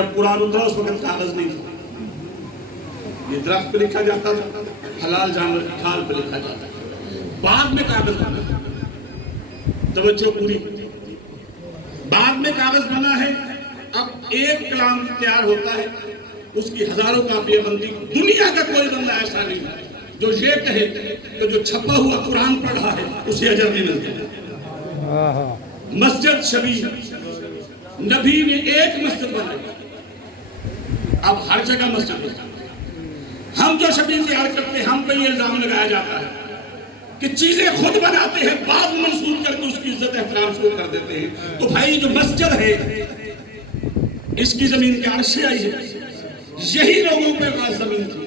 جب قرآن اترا اس وقت کاغذ نہیں تھا، یہ درخت پہ لکھا جاتا تھا، حلال جانور کی کھال پہ لکھا جاتا تھا، بعد میں کاغذ بنا، توجہ پوری، بعد میں کاغذ بنا ہے۔ اب ایک کلام تیار ہوتا ہے، اس کی ہزاروں کاپیاں بنتی، دنیا کا کوئی بندہ ایسا نہیں جو یہ کہے کہ جو چھپا ہوا قرآن پڑھ رہا ہے اسے اجر نہیں ملتا۔ مسجد شبیہ، نبی نے ایک مسجد بنائی، اب ہر جگہ مسجد بنائی۔ ہم جو شبیہ تیار کرتے ہیں، ہم پہ یہ الزام لگایا جاتا ہے کہ چیزیں خود بناتے ہیں، بعد منسوخ کر کے اس کی عزت احترام شروع کر دیتے ہیں۔ تو بھائی جو مسجد ہے اس کی زمین کے عرش سے آئی ہے، یہی لوگوں پہ خاص زمین تھی،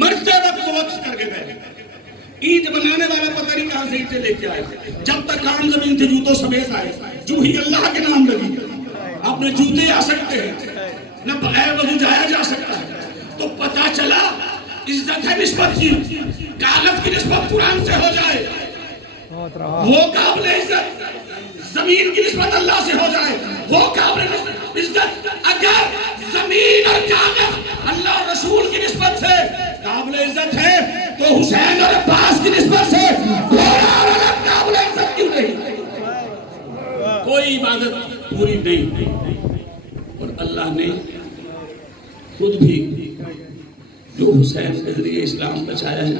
مرتے وقت وقف کر کے گئے۔ اینٹ بنانے والا پتہ نہیں کہاں سے اینٹیں لے کے آئے، جب تک کام زمین تھی جوتوں سمیت آئے، جو ہی اللہ کے نام لگی اپنے جوتے آ سکتے ہیں، نہ بغیر وضو جایا جا سکتا ہے۔ تو پتہ چلا عزت ہے نسبت کی، کاغذ کی نسبت قرآن سے ہو جائے وہ قابل عزت، زمین کی نسبت اللہ سے ہو جائے وہ قابل عزت۔ اگر زمین اور کاغذ اللہ اور رسول کی نسبت سے قابل عزت ہے تو حسین اور عباس کی نسبت سے قابل عزت کیوں نہیں؟ کوئی عبادت پوری نہیں۔ اور اللہ نے خود بھی جو حسین کے ذریعے اسلام بچایا ہے،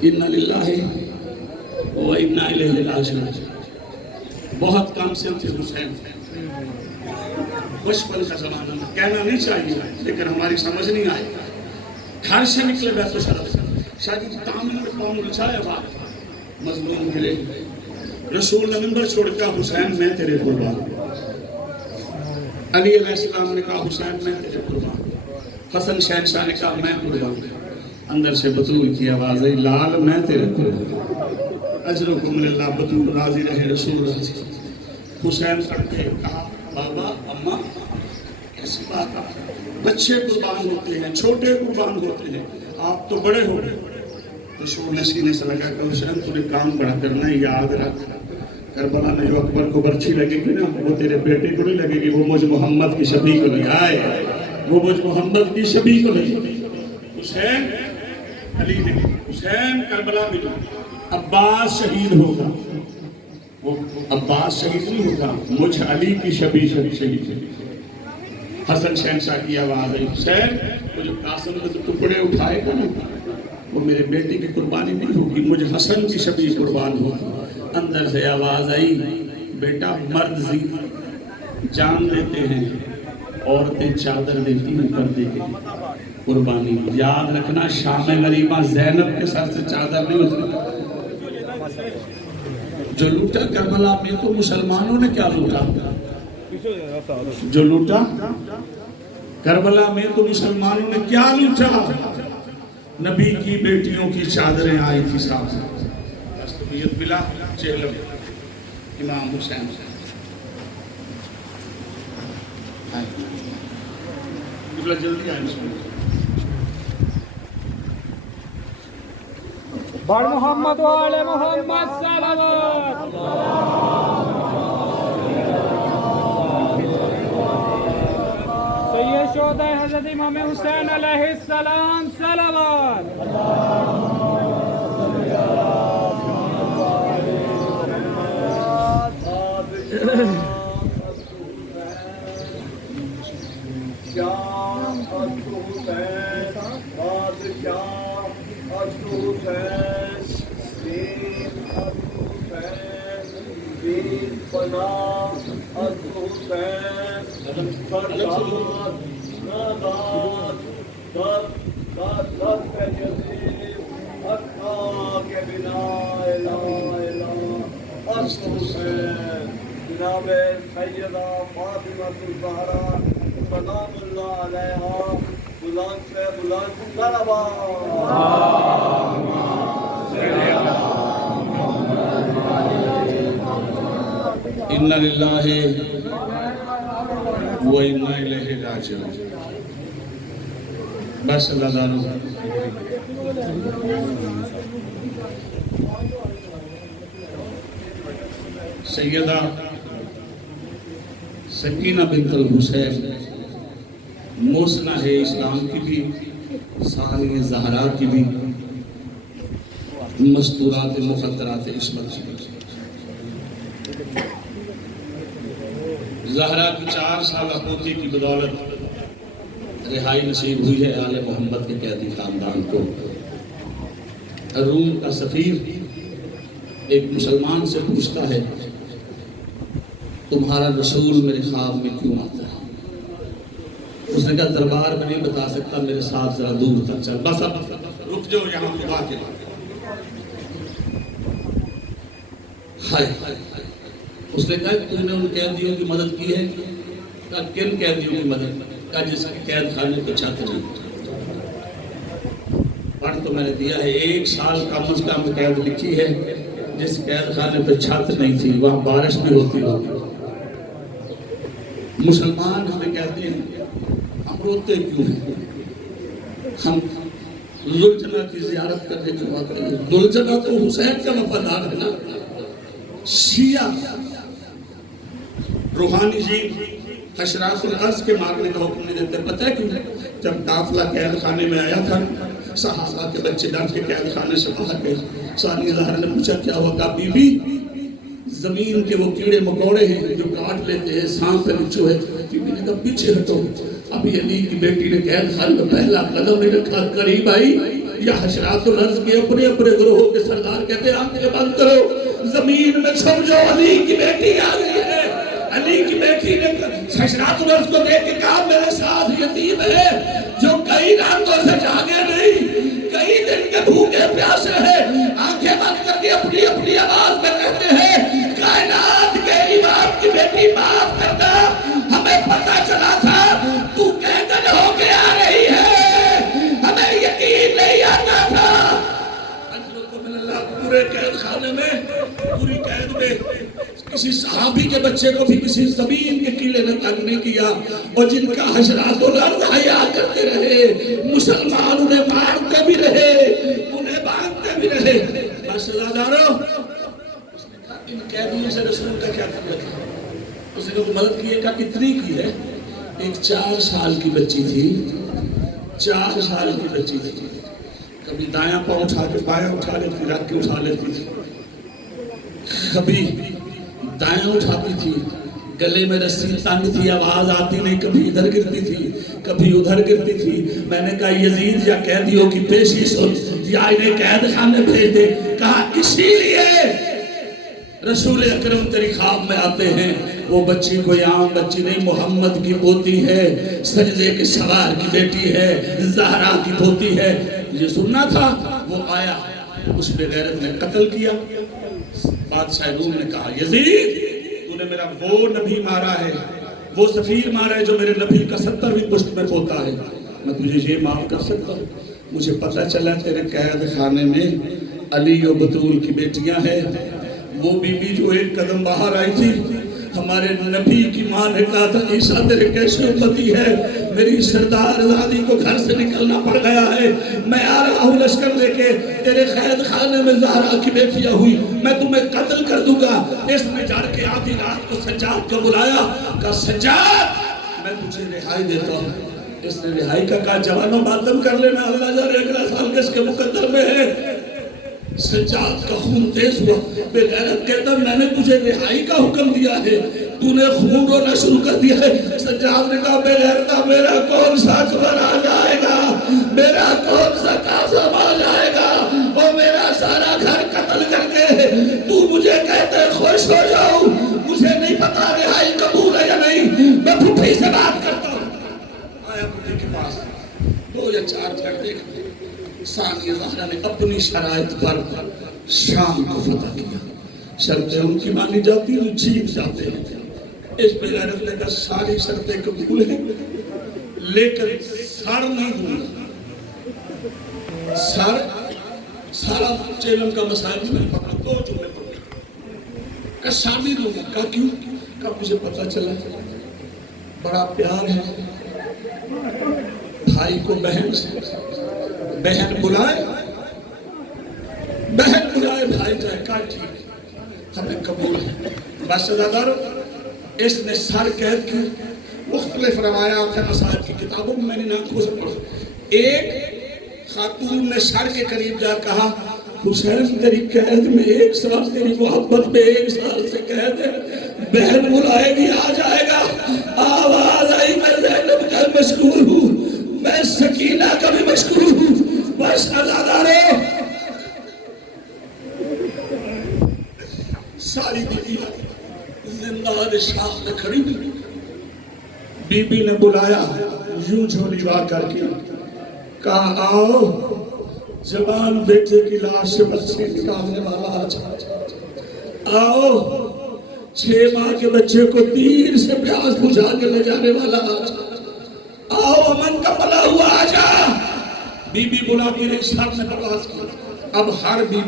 اِنَّ لِلَّهِ وَإِنَّا إِلَيْهِ رَاجِعُونَ، بہت کام سے تھے حسین، بچپن کا زمانہ میں کہنا نہیں چاہیے لیکن ہماری سمجھ نہیں آئی، گھر سے نکلے بیت الشرف سے، شاید تعمیر میں قوم رچایا بات، مظلوم ملے، رسول نے منبر چھوڑ کر حسین میں تیرے قربان، علی علیہ السلام نے کہا حسین میں تیرے قربان، حسن شہنشاہ نے کہا میں قربان، اندر سے بطول کی آواز آئی لال میں تیرے قربان، اجرکم للہ، بطول راضی رہے رسول راضی۔ حسین پڑھ کے کہا بابا اماں کیسی بات ہے، بچے قربان ہوتے ہیں، چھوٹے قربان ہوتے ہیں، آپ تو بڑے ہو گئے۔ رسول نے سینے سے لگا کہ حسین تجھے کام بڑا کرنا ہے، یاد رکھ کربلا میں جو اکبر کو برچھی لگے گی نا وہ تیرے بیٹے کو نہیں لگے گی، وہ مجھ محمد کی شبیہ کو نہیں آئے، وہ مجھ محمد کی شبیہ کو نہیں۔ حسین علی نے، حسین کربلا میں عباس شہید ہوگا، وہ عباس شہید نہیں ہوگا، مجھ علی کی شبیہ شہید۔ حسن شہنشاہ کی آواز آئی حسین وہ جو قاسم کے ٹکڑے اٹھائے گا نا وہ میرے بیٹے کی قربانی نہیں ہوگی، مجھ حسن کی شبیہ قربان ہوگی۔ اندر سے آواز آئی بیٹا مرد جان دیتے ہیں، عورتیں چادر دیتی ہیں پردے کے لیے، قربانی یاد رکھنا۔ شام غریبہ زینب کے سر سے چادر نہیں اتری، جو لوٹا کربلا میں تو مسلمانوں نے کیا لوٹا، جو لوٹا کربلا میں تو مسلمانوں نے کیا لوٹا، نبی کی بیٹیوں کی چادریں آئی تھی سامنے، طبیعت ملا چہلم امام حسین جلدی آئے بڑ محمد والے محمد صلوات سید شہداء حضرت امام حسین علیہ السلام صلوات۔ جناب سیدہ فاطمہ الزہرا سلام اللہ علیہا بلند سے بلند صلوات۔ اِنَّ لِلَّهِ وَإِنَّا إِلَيْهِ رَاجِعُونَ۔ بس اللہ تعالیٰ سیدہ سکینہ بنت الحسین محسنہ ہے اسلام کی بھی، ثانیہ زہرا کی بھی، مستورات مخدرات عصمت کی بھی۔ زہرا کی 4 سالہ پوتی کی بدولت رہائی نصیب ہوئی ہے آل محمد کے قیدی خاندان کو۔ روم کا سفیر ایک مسلمان سے پوچھتا ہے تمہارا رسول میرے خواب میں کیوں آتا ہے؟ اس نے کہا دربار میں نہیں بتا سکتا، میرے ساتھ ذرا دور تک چل۔ بس اب رک جاؤ یہاں کی بات ہے۔ اس نے کہا تم نے ان قیدیوں کی مدد کی ہے؟ کہا کن قیدیوں کی مدد؟ کہا جس کی قید خانے کو چھت نہیں۔ پڑھ تو میں نے دیا ہے، 1 سال کم از کم قید لکھی ہے جس قید خانے پہ چھت نہیں تھی، وہاں بارش بھی ہوتی ہوتی۔ مسلمان ہمیں کہتے ہیں ہم روتے کیوں ہیں؟ ہم ذوالجناح کی زیارت کرنے کی بات کریں، ذوالجناح تو حسین کا وفادار ہے نا۔ شیعہ روحانی جی اشراف الارض کے مارنے کا حکم نہیں دیتے، پتہ ہے کیوں؟ جب قافلہ قید خانے میں آیا تھا، صحابہ کے بچے ڈر کے قید خانے سے باہر گئے۔ ثانیہ زہرا نے پوچھا کیا ہوا؟ کہا بی بی زمین کے وہ کیڑے مکوڑے ہیں جو کاٹ لیتے ہیں، سانپ ہے، بچو ہے۔ بی بی نے کہا پیچھے ہٹو۔ ابھی علی کی بیٹی نے قید خانے میں پہلا قدم نہیں رکھا، قریب آئی یا حشرات الارض کے اپنے اپنے گروہوں کے سردار کہتے آنکھیں بند کرو، زمین میں چھپ جاؤ، علی کی بیٹی آ گئی ہے۔ علی کی بیٹی نے حشرات الارض کو دیکھ کے کہا میرے ساتھ یتیم ہے جو کئی راتوں سے جاگے نہیں، کئی دن کے بھوکے پیاسے ہیں، آنکھیں بند کر کے اپنی اپنی آواز میں کہتے ہیں کائنات کے امام کی بیٹی معاف کرنا، ہمیں پتہ چلا تھا تو قیدن ہو کے آ رہی ہے، ہمیں یقین نہیں آتا تھا۔ پورے قید خانے میں، پوری قید میں کسی صحابی کے بچے کو بھی کسی زمین کے کیڑے نے تنگ نہیں کیا، اور جن کا حشرات الارض حیا کرتے رہے، مسلمان انہیں مارتے بھی رہے، انہیں باندھتے بھی رہے۔ بس ازادارو اس نے کہا ان قیدیوں سے رسول کا کیا تعلق ہے؟ اس نے مدد کی ہے، کہا کتنی کی ہے؟ ایک 4 سال کی بچی تھی، 4 سال کی بچی تھی، کبھی دایاں پاؤں اٹھا کے بایاں اٹھا لیتی، رکھ کے اٹھا لیتی تھی، کبھی دایاں اٹھاتی تھی، گلے میں رسی تنگ تھی، آواز آتی نہیں، کبھی ادھر گرتی تھی، کبھی ادھر گرتی تھی۔ میں نے کہا یزید یا قیدیوں کی پیشی سن یا انہیں قید خانے بھیج دے۔ کہا اسی لیے رسول اکرم تیری خواب میں آتے ہیں، وہ بچی کوئی عام بچی نہیں، محمد کی پوتی ہے، سجدے کے سوار کی بیٹی ہے، زہرا کی پوتی ہے۔ یہ سننا تھا، وہ آیا، اس بے غیرت نے قتل کیا۔ بادشاہ روم نے کہا یزید تو نے میرا وہ نبی مارا ہے، وہ سفیر مارا ہے جو میرے نبی کا 70ویں پشت میں پوتا ہے، میں تجھے یہ معاف کر سکتا ہوں؟ مجھے پتہ چلا تیرے قید خانے میں علی و بطول کی بیٹیاں ہیں، وہ بی بی جو 1 قدم باہر آئی تھی، ہمارے نبی کی ماں نے کہا تھا عیسیٰ تیرے کیسے امتی ہے، میری سردار زادی کو گھر سے نکلنا پڑ گیا ہے، میں آ رہا ہوں لشکر لے کے، تیرے قید خانے میں زہرا کی بیٹیاں ہوئی، میں تمہیں قتل کر دوں گا۔ اس نے جڑ کے آدھی رات کو سجاد کو بلایا، کہا سجاد میں تجھے رہائی دیتا ہوں۔ اس نے رہائی کا کہا جوانوں ماتم کر لینا، اللہ جانے اگلا سال کس کے مقدر میں ہے۔ سجاد کا خون تیز ہوا، بے غیرت کہتا میں نے تجھے رہائی کا حکم دیا ہے، تو نے خون رونا شروع کر دیا ہے۔ سجاد نے کہا بے غیرتا میرا کون سا قبر آ جائے گا، میرا کون سا قاسم آ جائے گا، اور میرا سارا گھر قتل کر کے تو مجھے کہتے خوش ہو جاؤ، مجھے نہیں پتا رہائی قبول ہے یا نہیں، میں پھوپھی سے بات کرتا ہوں۔ آیا پھوپھی کے پاس 2 یا 4 گھر دیکھ لے، ثانیہ زہرا نے اپنی شرائط پر شام کو فتح کیا۔ شرطیں ان کی مانی جاتی ہیں، جیت جاتے ہیں۔ اس بے غیرت نے کہا ساری شرطیں قبول ہیں لیکن سر نہیں دوں گا، سارا چیلم کا مسائل میں پکڑا 2 جملے پکڑا، کہا سر نہیں دوں گا۔ کہا کیوں؟ کہا مجھے پتا چلا بڑا پیار ہے بھائی کو بہن سے، بہن بلائے بھائی جائے، کہا ٹھیک ہمیں قبول ہے۔ بس ازادارو اس نے سر قید کر مختلف روایات ہیں مسائل کی کتابوں میں نے آنکھوں سے پڑھا. ایک خاتون نے سر کے قریب جا کہا حسین تیری قید میں 1 سال، تیری محبت میں 1 سال سے قید ہے، بہن بلائے گی آ جائے گا. آواز آئی میں زینب کا مشکور ہوں، میں سکینہ کا بھی مشکور ہوں، بس آزادارو. ساری بیویاں زندان شام میں کھڑی ہوئی. بی بی نے بلایا یوں جھولی وار کر کے کہا آؤ جوان بیٹے کی لاش سے بچے نکالنے والا آجا. آؤ 6 ماہ کے بچے کو تیر سے پیاس بجھا کے لے جانے والا آجا. آؤ امن کا پلا ہوا آجا. بی بی بلا کے ایک سر نے پرواز کی. اب ہر بی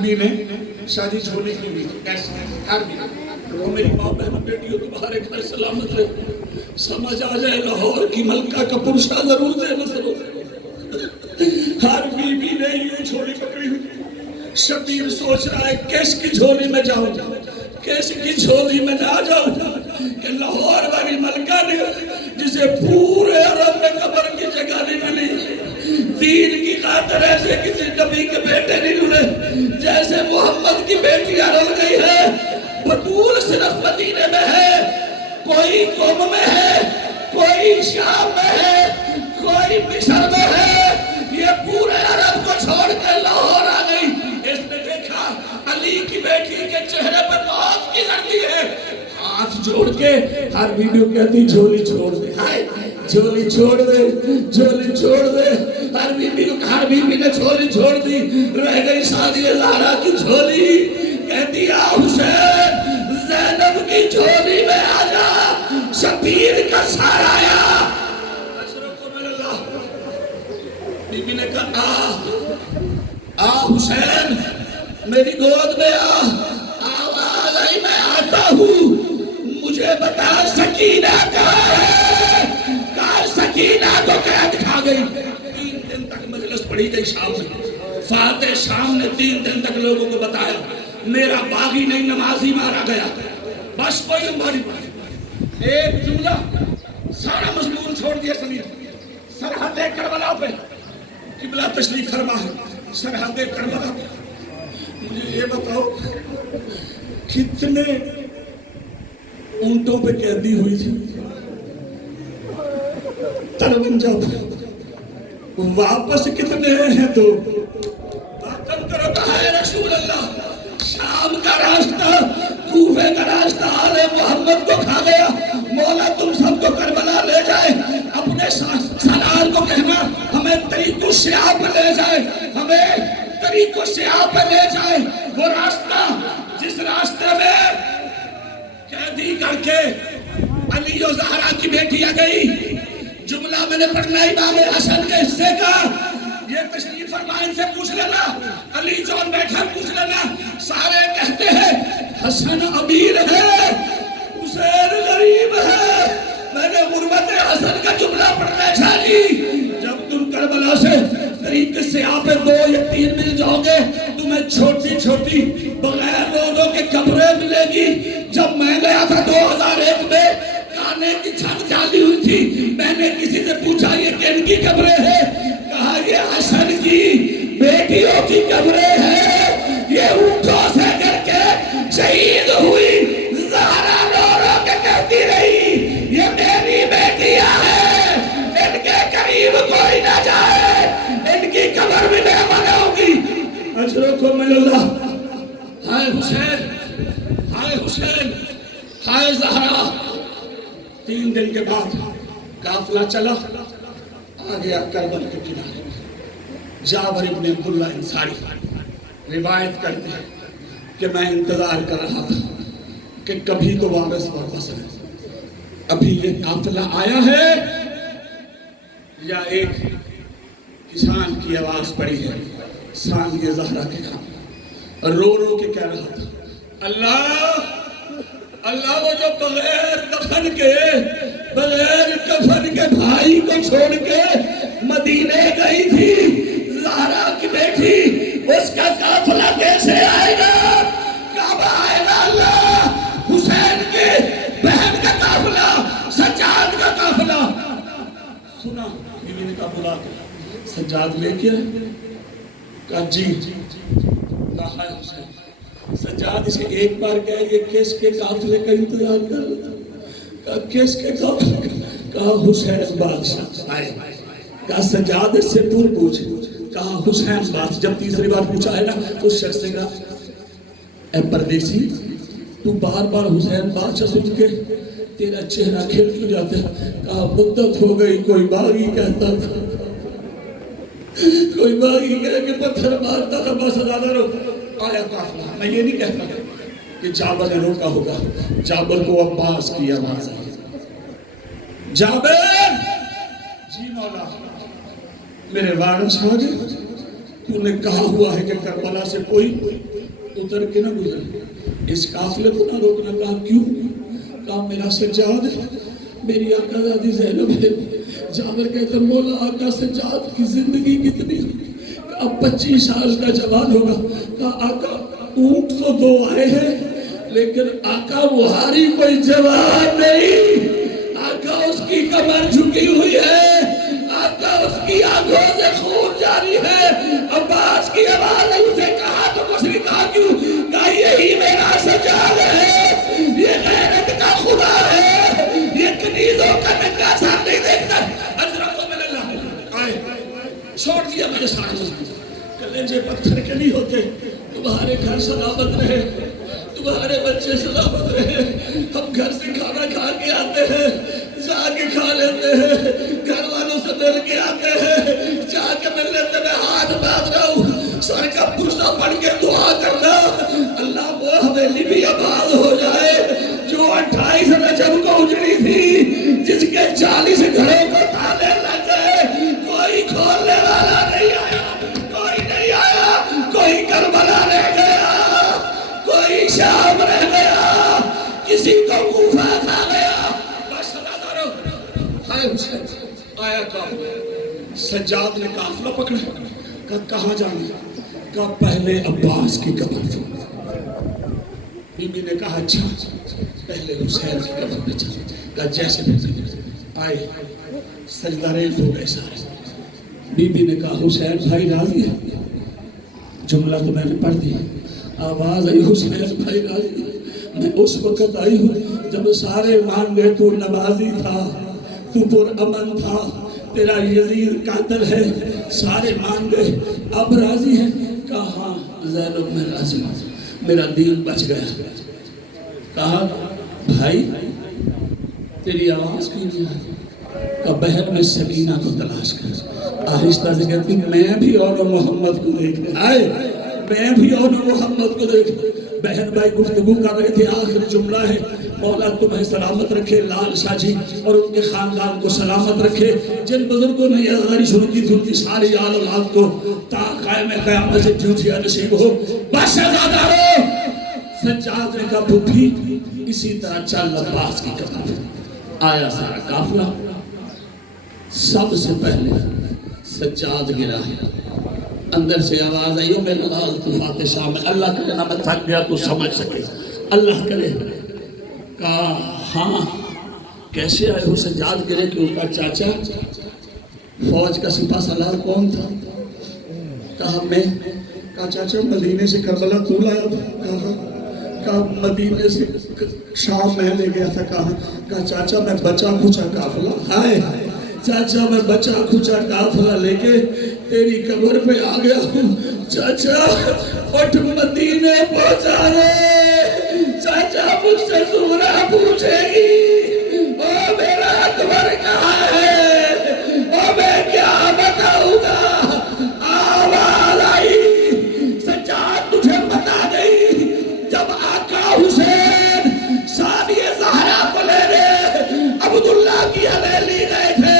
بی نے شادی جھولی کی ہوئی ایسے ہر بی بی وہ میری ماں بہن بیٹی ہو تمہارے گھر سلامت رہے. سمجھ آ جائے لاہور کی ملکہ کا پرشا ضرور دے نظر ہو. ہر بی بی نے یہ جھولی پکڑی ہوئی. شبیر سوچ رہا ہے کس کی جھولی میں جاؤں، کس کی جھولی میں نہ جاؤں کہ لاہور والی ملکہ نے جسے پورے عرب میں قبر کی جگہ نہیں ملی، دین کی خاطر ایسے کسی نبی کے بیٹے نہیں رلے جیسے محمد کی بیٹیاں رل گئی ہے. بطول صرف مدینے میں ہے، کوئی قوم میں ہے، کوئی شام میں ہے، کوئی مصر میں ہے. یہ پورے عرب کو چھوڑ کر لاہور آ گئی. اس نے دیکھا علی کی بیٹی کے چہرے پر موت کی زردی ہے. ہاتھ جوڑ کے ہر ویڈیو کہتی جھولی چھوڑ دے، جھولی چھوڑ دے، جھولی چھوڑ دے. ہر بیوی نے جھولی چھوڑ دی. رہ گئی سعدیہ زہرا کی جھولی. کہتی آ حسین زینب کی جھولی میں آ جا. شبیر کا سار آیا. بی بی نے کہا آ حسین میری گود میں آ. آواز آئی میں آتا ہوں. مجھے بتا سکینہ کہاں ہے. کہا سکینہ کو قید کھا گئی. 3 دن تک مجلس پڑھی گئی شام میں. فاتح شام نے 3 دن تک لوگوں کو بتایا میرا باغی نہیں نمازی مارا گیا. بس کوئی ہماری بات. ایک جملہ سارا مضمون چھوڑ دیا. سرحد کربلا پہ قبلہ تشریف فرما ہے. سرحد کربلا پہ مجھے یہ بتاؤ کتنے اونٹوں پہ قیدی ہوئی تھی؟ 53. واپس کتنے ہیں؟ 2. باطن کرو کہا ہے رسول اللہ شام کا راستہ کوفے کا راستہ آل محمد کو کھا گیا. مولا تم سب کو کربلا لے جائے. اپنے سالار کو کہنا ہمیں طریق الشیعہ پہ لے جائے، ہمیں طریق الشیعہ پہ لے جائے. وہ راستہ جس راستے میں قیدی کر کے علی و زہرا کی بیٹیاں گئی. جملہ میں نے پڑھنا امام حسن کے حصے کا. یہ تشریف فرمائن سے پوچھ لینا، علی جون بیٹھا پوچھ لینا. سارے کہتے ہیں حسن امیر ہے، حسین غریب ہے. میں نے غربت حسن کا جملہ پڑھنا چاہیے. جب تم کربلا سے طریق سے آپ 2 یا 3 مل جاؤ گے تمہیں چھوٹی چھوٹی بغیر روزوں کے قبریں ملے گی. جب میں گیا تھا 2001 میں کانے کی چھت جالی ہوئی تھی. میں نے کسی سے پوچھا یہ کن کی قبریں ہیں؟ کہا یہ حسن کی بیٹیوں کی قبریں ہیں. یہ اونٹوں سے کر کے شہید ہوئی زہرا رو کے کہتی رہی یہ میری بیٹیاں ہیں، ان کے قریب کوئی نہ جائے، ان کی قبر بھی میں بناؤں گی. اجرکم اللہ. ہائے حسین، ہائے حسین، ہائے زہرا. 3 دن کے بعد قافلہ چلا آ گیا کربل کے کنارے. جابر ابن عبداللہ انصاری روایت کرتے ہیں کہ میں انتظار کر رہا تھا کہ کبھی تو واپس ہے. ابھی یہ قافلہ آیا ہے یا ایک کسان کی آواز پڑی ہے. ثانیہ زہرا کے کھانا رو رو کے کہہ رہا تھا اللہ اللہ وہ جو بغیر کفن کے بھائی کو چھوڑ کے مدینے گئی تھی زہرا کی بیٹی، اس کا قافلہ کیسے آئے گا؟ کب آئے گا اللہ؟ حسین کے سنا بیوی نے کہا بلا کے سجاد لے کے آئے؟ کہا جی کہا ہے حسین سجاد اسے ایک بار کہا یہ کس کے قافلے کا انتظار کر رہا تھا؟ کہا کس کے قافلے کا؟ کہا حسین بادشاہ آئے۔ کہا سجاد اس سے پوچھ کہا حسین بادشاہ۔ جب تیسری بار پوچھا ہے نا اس شخص نے کہا اے پردیسی تو بار بار حسین بادشاہ سن کے تیرا چہرہ کھل کیوں جاتا ہے؟ کہا مدت ہو گئی کوئی باغی کہتا تھا، کوئی باغی کہہ کے پتھر مارتا تھا بس زیادہ رو آیا قافلہ۔ میں یہ نہیں کہتا کہ جابر نے روکا ہوگا، جابر کو عباس کی آواز آئی، جابر جی مولا میرے وارث آ گئے، تو نے کہا ہوا ہے کہ کربلا سے کوئی اتر کے نہ گزرے، اس قافلے کو نہ روکنا۔ کہا کیوں؟ کہا میرا سجاد میری آقا دادی زینب ہے۔ جابر کہتا مولا آقا سجاد کی زندگی کتنی ہوگی؟ کہا 25 سال کا جوان ہوگا۔ کہا آقا اونٹ تو 2 آئے ہیں لیکن آقا بہاری کوئی جوان نہیں، آقا اس کی کمر جھکی ہوئی ہے، آقا اس کی آنکھوں سے خون جاری ہے۔ عباس کی آواز ہے اسے کہا تو کچھ نہیں کہا کیوں؟ کہا یہی میرا سجاد ہے، یہ غیرت کا خدا ہے، یہ کنیزوں کا ننگا سر نہیں دیکھتا۔ حضرت من اللہ آئے چھوڑ دیا میرے ساتھ کلیجے پتھر کے نہیں ہوتے، تمہارے گھر سلامت رہے، تمہارے بچے سلامت رہے، ہم گھر سے کھانا کھا کے آتے ہیں، جا کے کھا لیتے ہیں، گھر والوں سے مل کے آتے ہیں، جا کے مل لیتے میں ہاتھ باندھ رہا ہوں، سر کا پرسہ پڑھ کے دعا کرنا اللہ وہ حویلی بھی آباد ہو جائے جو 28 رجب کو اجڑی تھی، جس کے 40 گھروں کو تالے لگ گئے، کوئی کھولنے والا نہیں آیا، کوئی نہیں آیا، کوئی کربلا رہ گیا، کوئی شام رہ گیا، کسی کو کوفہ کھا گیا۔ بس نظر آئے حسین آیا قافلہ، سجاد نے قافلہ پکڑا، کہا کہاں جانا؟ کہا پہلے عباس کی قبر پہ۔ بی بی نے کہا اچھا پہلے حسین کی قبر پہ چل۔ کہا جیسے بھی آئے سجدہ ریز ہو گئے سارے۔ بی بی نے کہا حسین بھائی راضی ہے؟ جملہ تو میں نے پڑھ دیا، آواز آئی حسین بھائی راضی ہے؟ میں اس وقت آئی ہوں جب سارے مان گئے تو نمازی تھا، تو پر امن تھا، تیرا یزید قاتل ہے، سارے مان گئے، اب راضی ہے؟ کہا ہاں زینب میں راضی ہوں، میرا دین بچ گیا۔ کہا بھائی تیری آواز کیوں نہیں آئی؟ کہا بہن میں سکینہ کو تلاش کر۔ آہستہ سے کہتی میں بھی اور محمد کو دیکھنے آئے، میں بھی اور محمد کو دیکھنے۔ بہن بھائی گفتگو کر رہے تھے، آخر جملہ ہے مولا تمہیں سلامت رکھے، لال شاہ جی اور ان کے خاندان کو سلامت رکھے، جن بزرگوں نے یہ غاری شروع کی تھی ان کی ساری آل اولاد کو تا قائم قیامت سے جھوٹیا نصیب ہو۔ بس شہزادارو سجاد نے کہا پھوپھی اسی طرح چل عباس کی قبر۔ آیا سارا قافلہ، سب سے پہلے سجاد گرا ہے، اندر سے آواز آئی ہو میرے لال تو فاتح شاہ میں، اللہ کرے نہ میں تھک گیا تو سمجھ سکے، اللہ کرے۔ کہا ہاں کیسے آئے ہو؟ سجاد گرے کہ ان کا چاچا فوج کا سپاہ سالار کون تھا؟ کہا میں۔ کہا چاچا مدینے سے کربلا تو لایا تھا؟ کہا مدینے سے شام میں لے گیا تھا۔ کہا چاچا میں بچا کھچا قافلہ، ہائے چاچا میں بچا کھچا قافلہ لے کے تیری قبر پہ آ گیا ہوں، چاچا اٹھ مدینے پہنچا رہے، چاچا مجھ سے زہرا پوچھے گی او میرا اکبر کہاں ہے، او میں کیا بتاؤں گا۔ آواز آئی سجاد تجھے پتا نہیں جب آقا حسین ثانیہ زہرا کو لینے عبداللہ کی حویلی گئے تھے،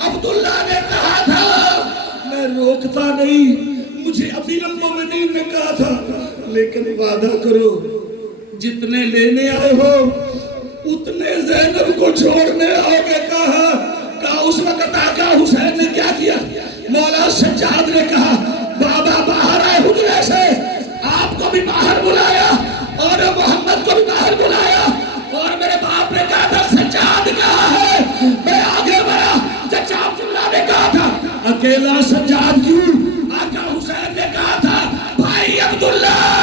عبداللہ نے کہا تھا میں روکتا نہیں، مجھے امیر المومنین نے کہا تھا لیکن وعدہ کرو جتنے لینے آئے ہو اتنے زینب کو چھوڑنے آؤ گے۔ کہا اس وقت آقا حسین نے کیا کیا؟ مولا سجاد نے کہا بابا باہر آئے حجرے سے، آپ کو بھی باہر بلایا اور محمد کو بھی باہر بلایا، اور میرے باپ نے کہا تھا سجاد کہاں ہے؟ میں آگے بڑھا، چچا اکیلا سجاد کیوں؟ آقا حسین نے کہا تھا بھائی عبداللہ